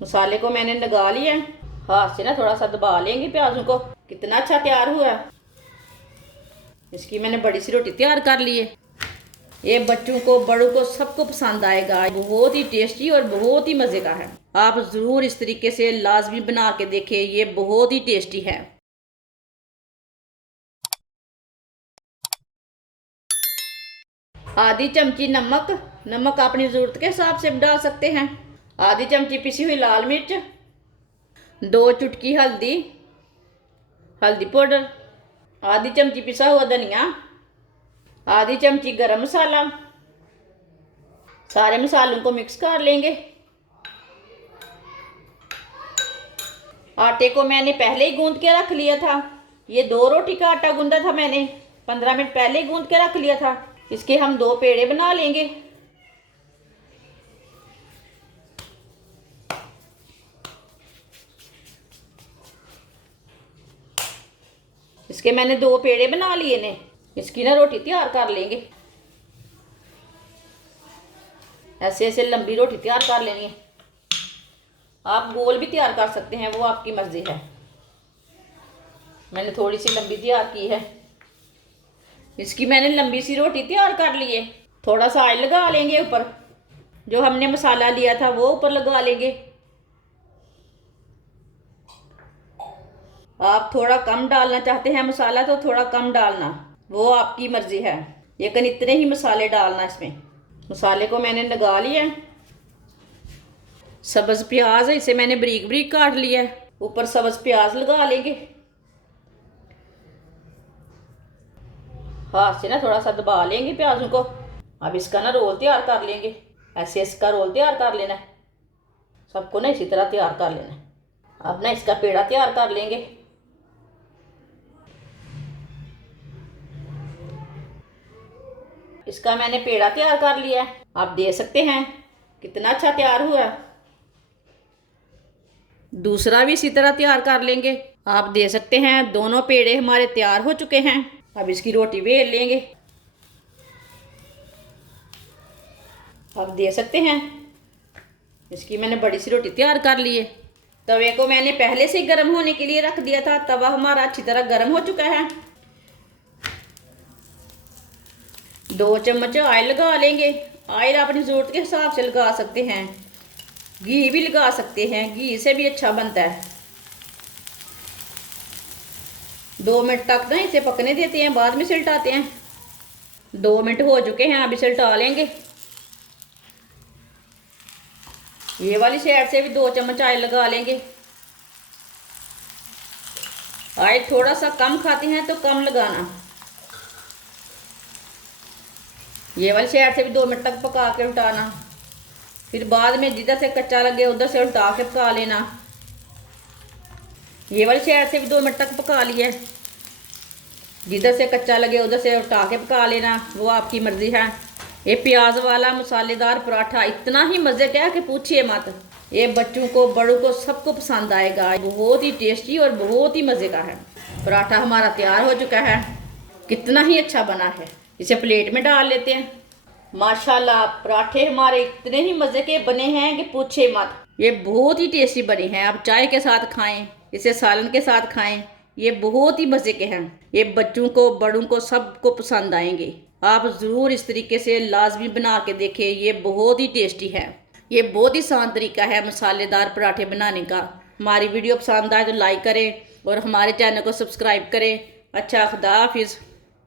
मसाले को मैंने लगा लिया है। हाथ से ना थोड़ा सा दबा लेंगे प्याजों को। कितना अच्छा तैयार हुआ है। इसकी मैंने बड़ी सी रोटी तैयार कर ली है। ये बच्चों को बड़ों को सबको पसंद आएगा। बहुत ही टेस्टी और बहुत ही मज़े का है। आप ज़रूर इस तरीके से लाजमी बना के देखें, ये बहुत ही टेस्टी है। आधी चमची नमक, नमक अपनी ज़रूरत के हिसाब से डाल सकते हैं। आधी चमची पिसी हुई लाल मिर्च, 2 चुटकी हल्दी, हल्दी पाउडर, आधी चमची पिसा हुआ धनिया, आधी चमची गरम मसाला। सारे मसालों को मिक्स कर लेंगे। आटे को मैंने पहले ही गूंद के रख लिया था। ये 2 रोटी का आटा गूंदा था मैंने, 15 मिनट पहले ही गूंद के रख लिया था। इसके हम 2 पेड़े बना लेंगे। इसके मैंने 2 पेड़े बना लिए ने। इसकी ना रोटी तैयार कर लेंगे। ऐसे ऐसे लंबी रोटी तैयार कर लेनी है। आप गोल भी तैयार कर सकते हैं, वो आपकी मर्जी है। मैंने थोड़ी सी लंबी तैयार की है। इसकी मैंने लंबी सी रोटी तैयार कर ली है। थोड़ा सा ऑयल लगा लेंगे ऊपर। जो हमने मसाला लिया था वो ऊपर लगा लेंगे। आप थोड़ा कम डालना चाहते हैं मसाला तो थोड़ा कम डालना, वो आपकी मर्जी है। लेकिन इतने ही मसाले डालना इसमें। मसाले को मैंने लगा लिया है। सब्ज़ प्याज है, इसे मैंने बारीक बारीक काट लिया है। ऊपर सब्ज़ प्याज लगा लेंगे। हाथ से ना थोड़ा सा दबा लेंगे प्याजों को। अब इसका ना रोल तैयार कर लेंगे। ऐसे इसका रोल तैयार कर लेना है। सबको ना इसी तरह तैयार कर लेना है। अब ना इसका पेड़ा तैयार कर लेंगे। इसका मैंने पेड़ा तैयार कर लिया है। आप देख सकते हैं कितना अच्छा तैयार हुआ है। दूसरा भी इसी तरह तैयार कर लेंगे। आप देख सकते हैं दोनों पेड़े हमारे तैयार हो चुके हैं। अब इसकी रोटी बेल लेंगे। आप देख सकते हैं इसकी मैंने बड़ी सी रोटी तैयार कर ली है। तवे को मैंने पहले से गर्म होने के लिए रख दिया था। तवा हमारा अच्छी तरह गर्म हो चुका है। 2 चम्मच ऑयल लगा लेंगे। ऑयल अपनी ज़रूरत के हिसाब से लगा सकते हैं। घी भी लगा सकते हैं, घी से भी अच्छा बनता है। 2 मिनट तक ना इसे पकने देते हैं, बाद में इसे उल्टाते हैं। 2 मिनट हो चुके हैं, अब इसे उल्टा लेंगे। ये वाली साइड से भी 2 चम्मच ऑयल लगा लेंगे। ऑयल थोड़ा सा कम खाते हैं तो कम लगाना। ये वाली साइड से भी 2 मिनट तक पका के उल्टाना। फिर बाद में जिधर से कच्चा लगे उधर से उल्टा के पका लेना। ये वाली साइड से भी 2 मिनट तक पका लिया। जिधर से कच्चा लगे उधर से उल्टा के पका लेना, वो आपकी मर्जी है। ये प्याज वाला मसालेदार पराठा इतना ही मज़े का है कि पूछिए मत। ये बच्चों को बड़ों को सबको पसंद आएगा। बहुत ही टेस्टी और बहुत ही मज़े का है। पराठा हमारा तैयार हो चुका है। कितना ही अच्छा बना है। इसे प्लेट में डाल लेते हैं। माशाल्लाह पराठे हमारे इतने ही मज़े के बने हैं कि पूछे मत। ये बहुत ही टेस्टी बने हैं। आप चाय के साथ खाएं, इसे सालन के साथ खाएं, ये बहुत ही मज़े के हैं। ये बच्चों को बड़ों को सबको पसंद आएंगे। आप ज़रूर इस तरीके से लाजमी बना के देखें, ये बहुत ही टेस्टी है। ये बहुत ही आसान तरीका है मसालेदार पराठे बनाने का। हमारी वीडियो पसंद आए तो लाइक करें और हमारे चैनल को सब्सक्राइब करें। अच्छा, खुदा हाफिज़।